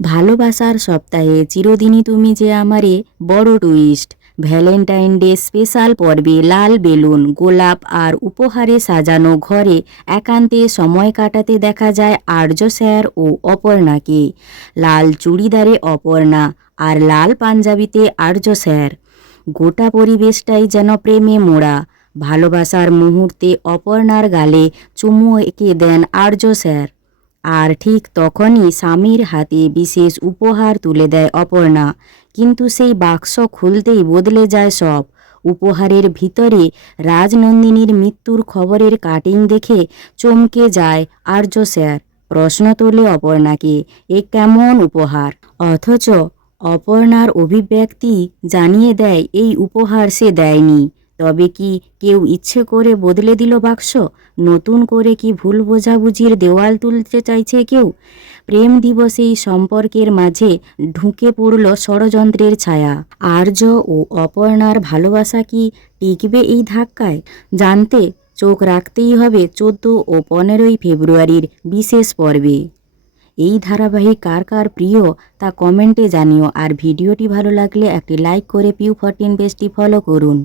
ভালোবাসার সপ্তাহে চিরদিনই তুমি যে আমারে বড় টুইস্ট। ভ্যালেন্টাইন ডে স্পেশাল পর্বে লাল বেলুন, গোলাপ আর উপহারে সাজানো ঘরে একান্তে সময় কাটাতে দেখা যায় আর্য স্যার ও অপর্ণাকে। লাল চুড়িদারে অপর্ণা আর লাল পাঞ্জাবিতে আর্য স্যার। গোটা পরিবেশটাই যেন প্রেমে মোড়া। ভালোবাসার মুহূর্তে অপর্ণার গালে চুমু এঁকে দেন আর্য স্যার। আর ঠিক তখনই স্বামীর হাতে বিশেষ উপহার তুলে দেয় অপর্ণা। কিন্তু সেই বাক্স খুলতেই বদলে যায় সব। উপহারের ভিতরে রাজনন্দিনীর মৃত্যুর খবরের কাটিং দেখে চমকে যায় আর্য স্যার। প্রশ্ন তোলে অপর্ণাকে, এ কেমন উপহার? অথচ অপর্ণার অভিব্যক্তি জানিয়ে দেয়, এই উপহার সে দেয়নি। তবে কি কেউ ইচ্ছে করে বদলে দিল বাক্স? নতুন করে কি ভুল বোঝাবুঝির দেওয়াল তুলতে চাইছে কেউ? প্রেম দিবসেই সম্পর্কের মাঝে ঢুকে পড়ল ষড়যন্ত্রের ছায়া। আর্য ও অপর্ণার ভালোবাসা কি টিকবে এই ধাক্কায়? জানতে চোখ রাখতেই হবে চোদ্দ ও পনেরোই ফেব্রুয়ারির বিশেষ পর্বে। এই ধারাবাহিক কার কার প্রিয় তা কমেন্টে জানিও, আর ভিডিওটি ভালো লাগলে একটি লাইক করে পিউ ফরটিন পেজটি ফলো করুন।